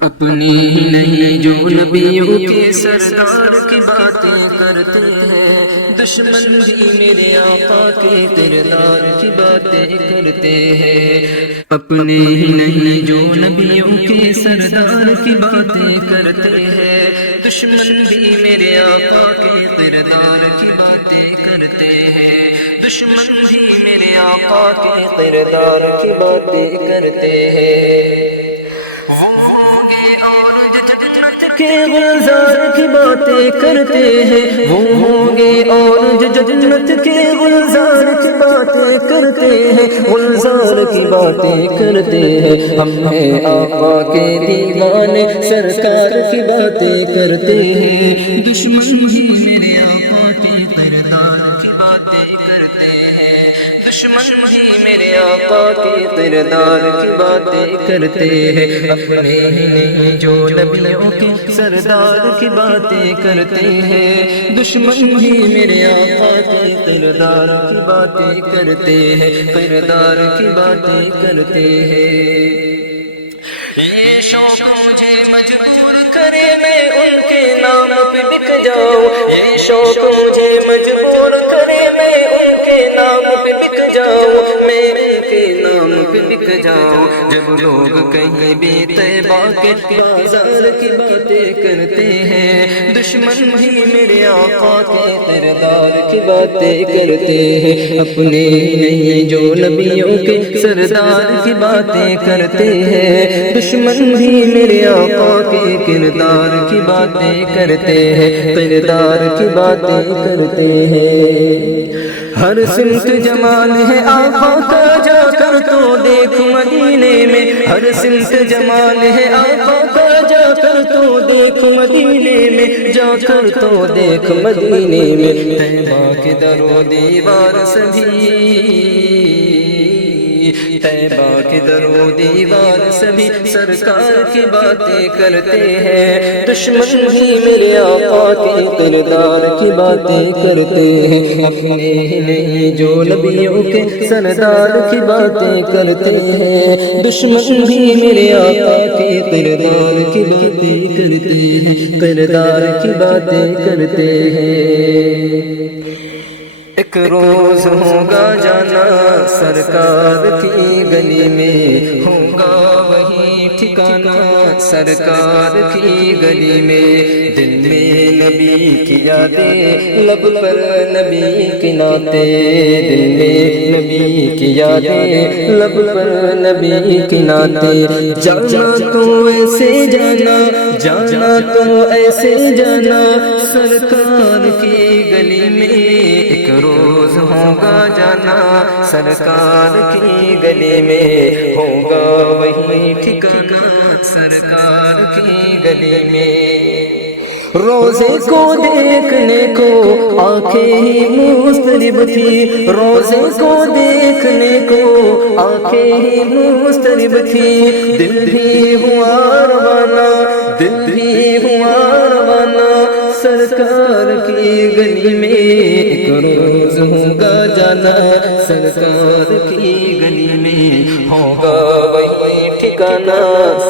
اپنے ہی نہیں جو نبیوں کے سردار کی باتیں کرتے ہیں، دشمن بھی میرے آقا کے کردار کی باتیں کرتے ہیں۔ اپنے ہی نہیں جو نبیوں کے سردار کی باتیں کرتے ہیں، دشمن بھی میرے آقا کے کردار کی باتیں کرتے ہیں، دشمن بھی میرے آقا کے کردار کی باتیں کرتے ہیں۔ کے گلزار کی باتیں کرتے ہیں، وہ ہوں گے اور جو جنت کے گلزار کی باتیں کرتے ہیں، گلزار کی باتیں کرتے ہیں۔ ہم ہیں آقا کے دیوانے، سرکار کی باتیں کرتے ہیں، دشمن بھی میرے آقا کے کردار کی باتیں کرتے ہیں، دشمن بھی میرے آقا کے کردار کی باتیں کرتے ہیں۔ اپنے ہی نہیں جو نبیوں کے سردار کی باتیں کرتے ہیں، دشمن بھی میرے آقا کے کردار کی باتیں کرتے ہیں، کردار کی باتیں کرتے ہیں۔ یہ شوق مجھے مجبور کرے میں ان کے نام پہ بک جاؤں، یہ شوق مجھے مجبور کرے میں ان کے نام پہ بک جاؤں، میں ان کے نام پہ بک جاؤں۔ جب لوگ کہیں بھی طیبہ کے بازار کی باتیں کرتے ہیں، دشمن بھی میرے آقا کے کردار کی باتیں کرتے ہیں۔ اپنے ہی نہیں جو نبیوں کے سردار کی باتیں کرتے ہیں، دشمن بھی میرے آقا کے کردار کی باتیں کرتے ہیں، کردار کی باتیں کرتے ہیں۔ ہر سمت جمال ہے آقا کا، جا کر تو دیکھ مدینے میں، ہر سمت جمال ہے آقا کا، جا کر تو دیکھ مدینے میں، جا کر تو دیکھ مدینے میں۔ طیبہ کے در و دیوار سبھی، طیبہ کے در و دیوار سبھی سرکار کی باتیں کرتے ہیں، دشمن بھی میرے آقا کے کردار کی باتیں کرتے ہیں۔ اپنے ہی نہیں جو نبیوں کے سردار کی باتیں کرتے ہیں، دشمن بھی میرے آقا کے کردار کی باتیں کرتے ہیں، کردار کی باتیں کرتے ہیں۔ ایک روز ہوگا جانا سرکار کی گلی میں، ہوگا وہی ٹھکانا سرکار کی گلی میں، دل میں نبی کی یادیں، لب پر نبی کی نعتیں، دل میں نبی کی یادیں، لب پر نبی کی نعتیں۔ جانا تو ایسے جانا، جانا تو ایسے جانا سرکار کی گلی میں، ایک روز ہوگا جانا سرکار کی گلی میں، ہوگا وہی ٹھکانا سرکار کی گلی میں۔ روزے کو دیکھنے کو آنکھیں ہی مضطرب تھی، روزے کو دیکھنے کو آنکھیں ہی مضطرب تھی، دل بھی ہوا روانہ، دل بھی ہوا روانہ سرکار کی گلی میں، ایک روز ہوگا جانا سرکار کی گلی میں، ہوگا وہی ٹھکانا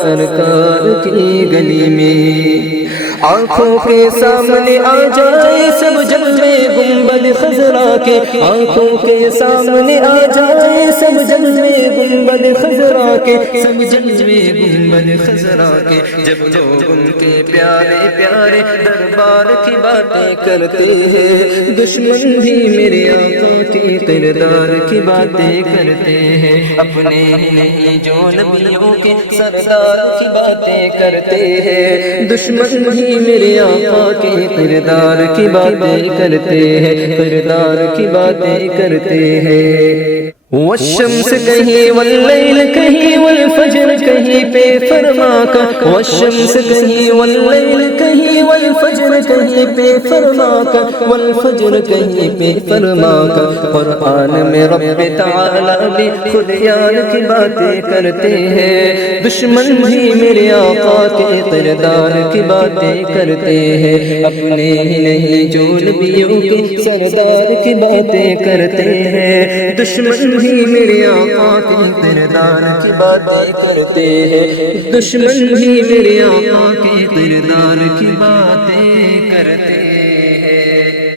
سرکار کی گلی میں۔ آنکھوں کے سامنے آ جائے سب جلوے گنبد خضرا کے، آنکھوں کے سامنے آ جائے سب جلوے گنبد خضرا کے، سب جلوے گنبد خضرا کے، جب لوگ ان کے پیارے پیارے دربار کی باتیں کرتے ہیں، دشمن بھی میرے آقا کے کردار کی باتیں کرتے ہیں۔ اپنے ہی نہیں جو نبیوں کے سردار کی باتیں کرتے ہیں، دشمن بھی میرے آقا کے کردار کی باتیں کرتے ہیں، کردار کی باتیں کرتے ہیں۔ والشمس کہیں واللیل کہیں والفجر کہیں پہ فرما کا، والشمس کہیں واللیل کہیں والفجر کہیں پہ فرما کر والفجر کہیں پہ فرما کر قرآن میں رب تعالی بھی خود یار کی باتیں کرتے ہیں دشمن بھی میرے آقا کے کردار کی باتیں کرتے ہیں اپنے ہی نہیں جو نبیوں کے سردار کی باتیں کرتے ہیں دشمن بھی میرے آقا کے کردار کی باتیں کرتے ہیں دشمن بھی میرے آقا کے کردار کی باتیں کرتے ہیں